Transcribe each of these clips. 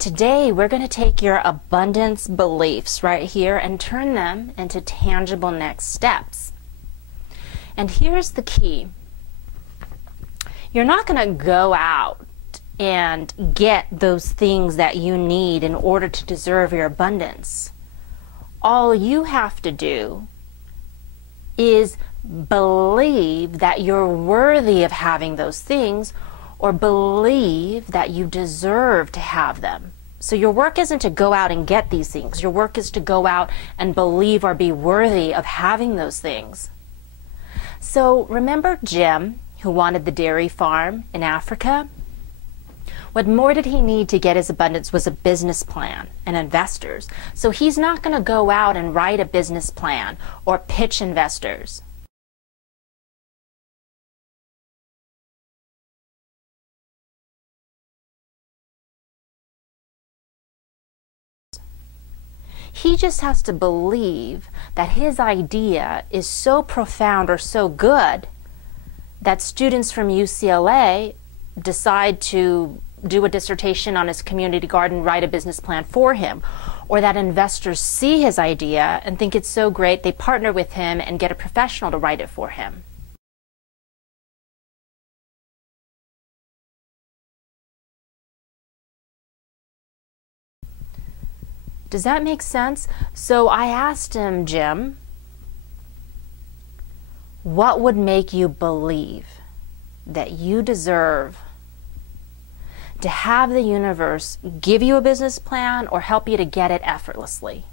Today, we're going to take your abundance beliefs right here and turn them into tangible next steps. And here's the key. You're not going to go out and get those things that you need in order to deserve your abundance. All you have to do is believe that you're worthy of having those things, or believe that you deserve to have them. So your work isn't to go out and get these things. Your work is to go out and believe or be worthy of having those things. So remember Jim, who wanted the dairy farm in Africa? What more did he need to get his abundance was a business plan and investors. So he's not going to go out and write a business plan or pitch investors. He just has to believe that his idea is so profound or so good that students from UCLA decide to do a dissertation on his community garden, write a business plan for him, or that investors see his idea and think it's so great they partner with him and get a professional to write it for him. Does that make sense? So I asked him, Jim, what would make you believe that you deserve to have the universe give you a business plan or help you to get it effortlessly?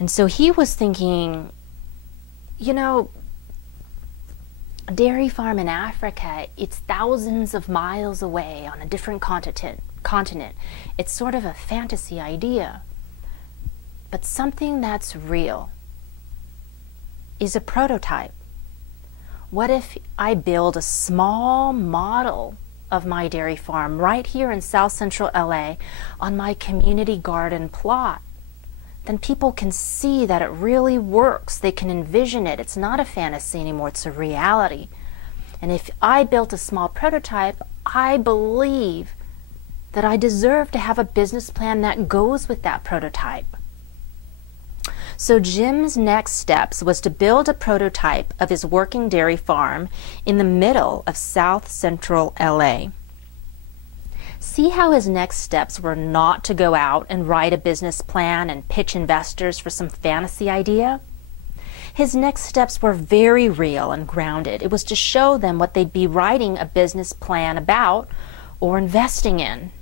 And so he was thinking, you know, a dairy farm in Africa, it's thousands of miles away on a different continent. It's sort of a fantasy idea. But something that's real is a prototype. What if I build a small model of my dairy farm right here in South Central LA on my community garden plot? Then people can see that it really works. They can envision it. It's not a fantasy anymore, it's a reality. And if I built a small prototype, I believe that I deserve to have a business plan that goes with that prototype. So Jim's next steps was to build a prototype of his working dairy farm in the middle of South Central LA. See how his next steps were not to go out and write a business plan and pitch investors for some fantasy idea? His next steps were very real and grounded. It was to show them what they'd be writing a business plan about or investing in.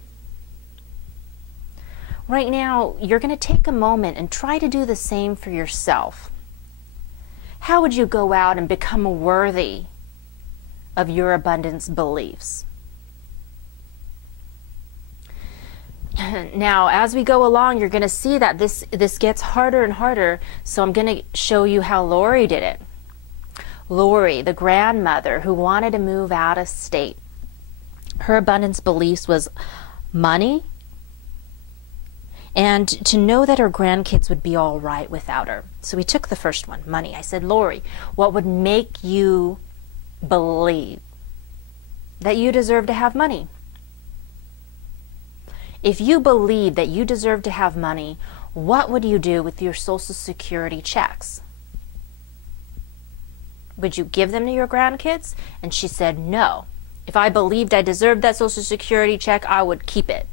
Right now, you're going to take a moment and try to do the same for yourself. How would you go out and become worthy of your abundance beliefs? Now, as we go along, you're going to see that this gets harder and harder, so I'm going to show you how Laurie did it. Laurie, the grandmother who wanted to move out of state, her abundance beliefs was money and to know that her grandkids would be all right without her. So we took the first one, money. I said, Laurie, what would make you believe that you deserve to have money? If you believe that you deserve to have money, what would you do with your Social Security checks? Would you give them to your grandkids? And she said, no. If I believed I deserved that Social Security check, I would keep it.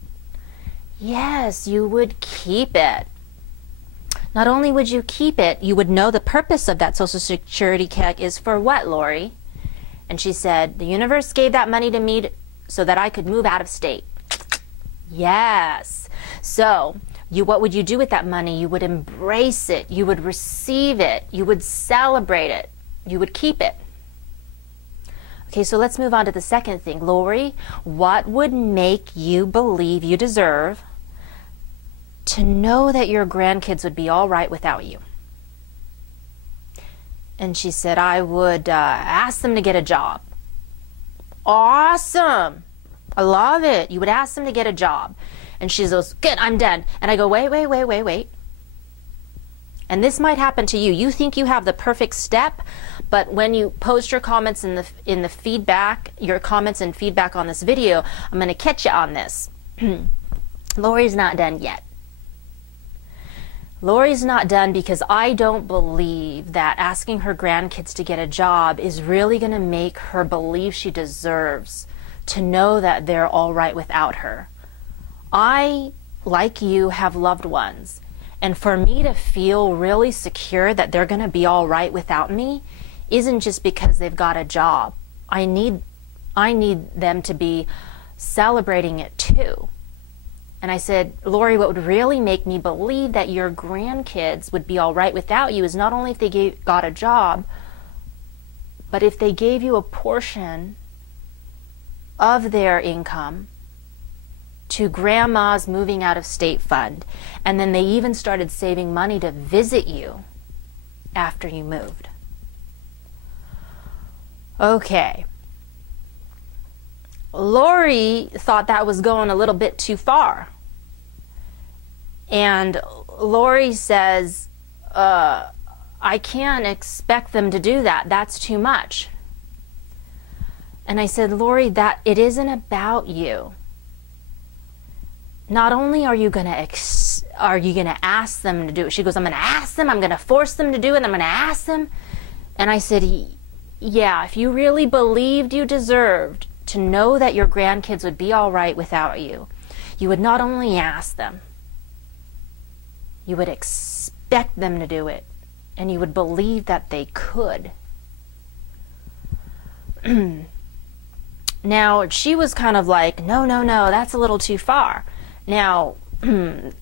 Yes, you would keep it. Not only would you keep it, you would know the purpose of that Social Security check is for what, Laurie? And she said, the universe gave that money to me so that I could move out of state. Yes. So, what would you do with that money? You would embrace it. You would receive it. You would celebrate it. You would keep it. Okay, so let's move on to the second thing. Laurie, what would make you believe you deserve to know that your grandkids would be all right without you? And she said, I would ask them to get a job. Awesome. I love it. You would ask them to get a job. And she goes, good, I'm done. And I go, wait. And this might happen to you. You think you have the perfect step, but when you post your comments in the feedback, your comments and feedback on this video, I'm going to catch you on this. Laurie's not done yet. Laurie's not done because I don't believe that asking her grandkids to get a job is really going to make her believe she deserves to know that they're all right without her. I, like you, have loved ones. And for me to feel really secure that they're going to be all right without me isn't just because they've got a job. I need them to be celebrating it too. And I said, Laurie, what would really make me believe that your grandkids would be all right without you is not only if they got a job, but if they gave you a portion of their income to grandma's moving out of state fund. And then they even started saving money to visit you after you moved. Okay. Laurie thought that was going a little bit too far. And Laurie says, I can't expect them to do that. That's too much. And I said, Laurie, that it isn't about you. Not only are you going to ask them to do it. She goes, I'm going to ask them. I'm going to force them to do it. And I'm going to ask them. And I said, yeah, if you really believed you deserved to know that your grandkids would be all right without you, you would not only ask them, you would expect them to do it, and you would believe that they could. Now, she was kind of like, no, that's a little too far. Now, do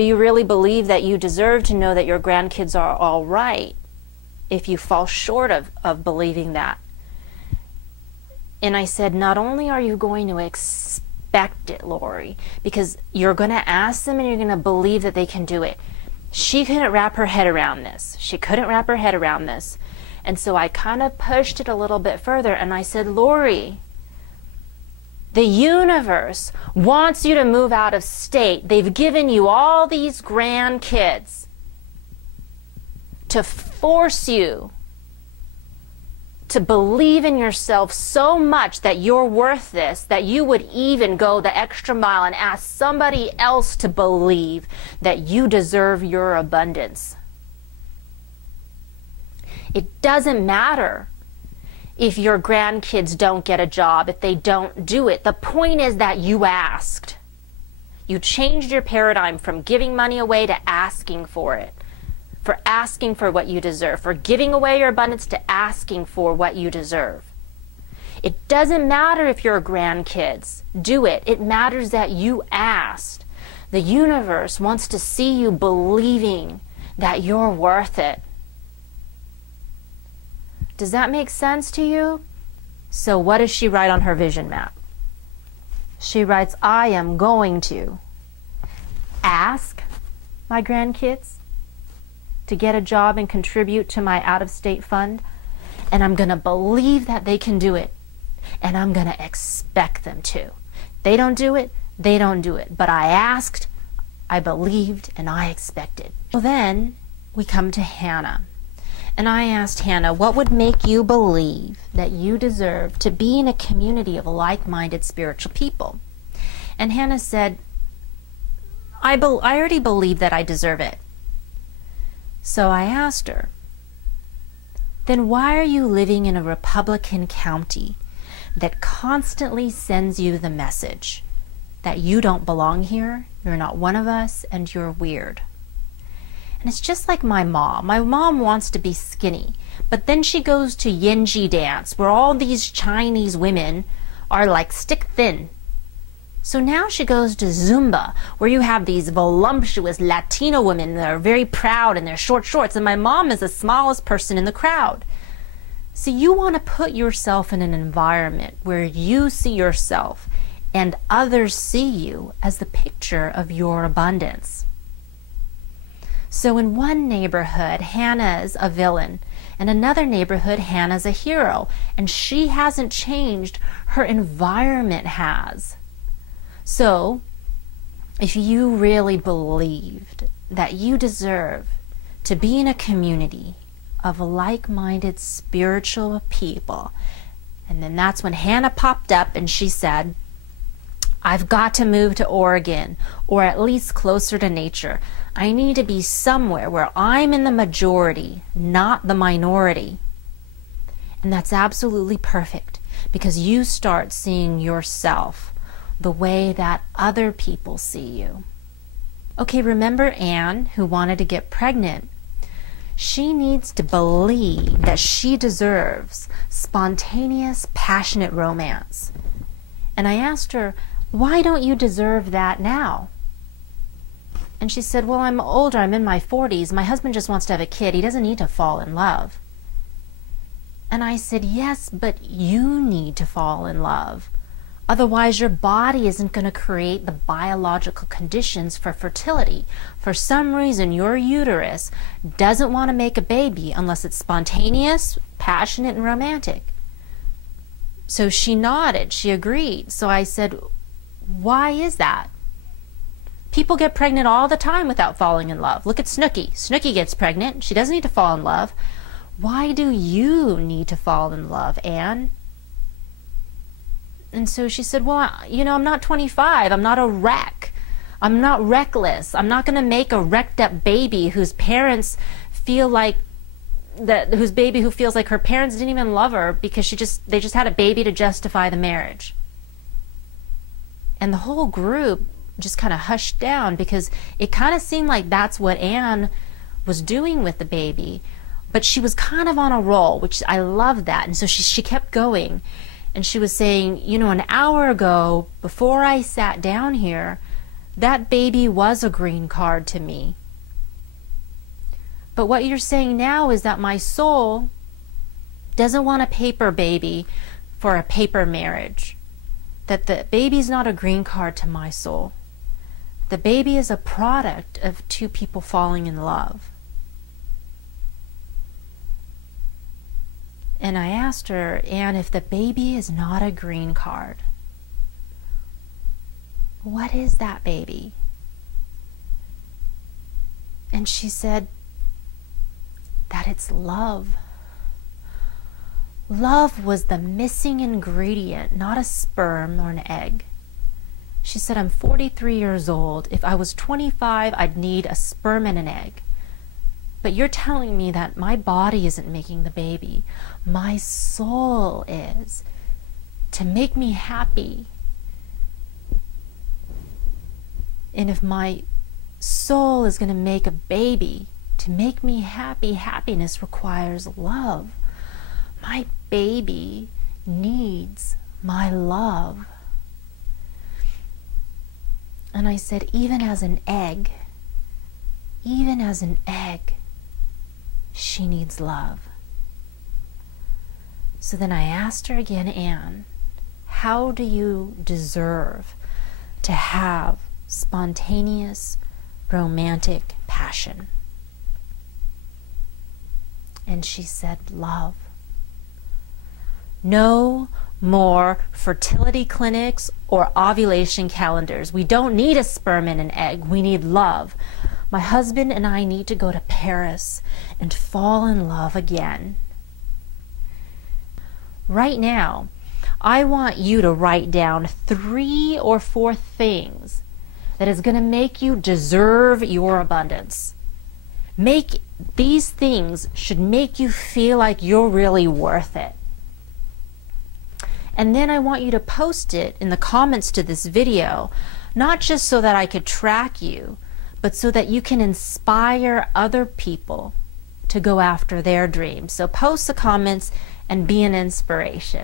you really believe that you deserve to know that your grandkids are all right if you fall short of believing that? And I said, not only are you going to expect it, Laurie, because you're going to ask them and you're going to believe that they can do it. She couldn't wrap her head around this. And so I kind of pushed it a little bit further and I said, Laurie, the universe wants you to move out of state. They've given you all these grandkids to force you to believe in yourself so much that you're worth this, that you would even go the extra mile and ask somebody else to believe that you deserve your abundance. It doesn't matter if your grandkids don't get a job, if they don't do it. The point is that you asked. You changed your paradigm from giving money away to asking for it. For asking for what you deserve, for giving away your abundance to asking for what you deserve. It doesn't matter if your grandkids do it. It matters that you asked. The universe wants to see you believing that you're worth it. Does that make sense to you? So what does she write on her vision map? She writes, I am going to ask my grandkids to get a job and contribute to my out-of-state fund, and I'm going to believe that they can do it, and I'm going to expect them to. They don't do it, they don't do it. But I asked, I believed, and I expected. Well, then we come to Hannah. And I asked Hannah, what would make you believe that you deserve to be in a community of like-minded spiritual people? And Hannah said, I already believe that I deserve it. So I asked her, then why are you living in a Republican county that constantly sends you the message that you don't belong here, you're not one of us, and you're weird? And it's just like my mom. My mom wants to be skinny, but then she goes to Yenji dance where all these Chinese women are like stick thin. So now she goes to Zumba, where you have these voluptuous Latino women that are very proud in their short shorts, and my mom is the smallest person in the crowd. So you want to put yourself in an environment where you see yourself and others see you as the picture of your abundance. So in one neighborhood, Hannah's a villain. In another neighborhood, Hannah's a hero. And she hasn't changed, her environment has. So, if you really believed that you deserve to be in a community of like-minded spiritual people. And then that's when Hannah popped up and she said, I've got to move to Oregon, or at least closer to nature. I need to be somewhere where I'm in the majority, not the minority. And that's absolutely perfect, because you start seeing yourself the way that other people see you. Okay, remember Anne, who wanted to get pregnant? She needs to believe that she deserves spontaneous, passionate romance. And I asked her, why don't you deserve that now? And she said, well, I'm older, I'm in my 40s. My husband just wants to have a kid. He doesn't need to fall in love. And I said, yes, but you need to fall in love. Otherwise, your body isn't going to create the biological conditions for fertility. For some reason, your uterus doesn't want to make a baby unless it's spontaneous, passionate, and romantic. So she nodded. She agreed. So I said, why is that? People get pregnant all the time without falling in love. Look at Snooki. Snooki gets pregnant. She doesn't need to fall in love. Why do you need to fall in love, Anne? And so she said, well, you know, I'm not 25. I'm not a wreck. I'm not reckless. I'm not going to make a wrecked up baby whose parents feel like whose baby who feels like her parents didn't even love her because they just had a baby to justify the marriage. And the whole group just kind of hushed down, because it kind of seemed like that's what Anne was doing with the baby. But she was kind of on a roll, which I love that. And so she kept going. And she was saying, you know, an hour ago, before I sat down here, that baby was a green card to me. But what you're saying now is that my soul doesn't want a paper baby for a paper marriage. That the baby's not a green card to my soul. The baby is a product of two people falling in love. And I asked her, Anne, if the baby is not a green card, what is that baby? And she said that it's love. Love was the missing ingredient, not a sperm or an egg. She said, I'm 43 years old. If I was 25, I'd need a sperm and an egg. But you're telling me that my body isn't making the baby. My soul is, to make me happy. And if my soul is going to make a baby to make me happy, happiness requires love. My baby needs my love. And I said, even as an egg, she needs love. So then I asked her again, Anne, how do you deserve to have spontaneous, romantic passion? And she said, love. No more fertility clinics or ovulation calendars. We don't need a sperm and an egg. We need love. My husband and I need to go to Paris and fall in love again. Right now, I want you to write down 3 or 4 things that is going to make you deserve your abundance. These things should make you feel like you're really worth it. And then I want you to post it in the comments to this video, not just so that I could track you, but so that you can inspire other people to go after their dreams. So post the comments and be an inspiration.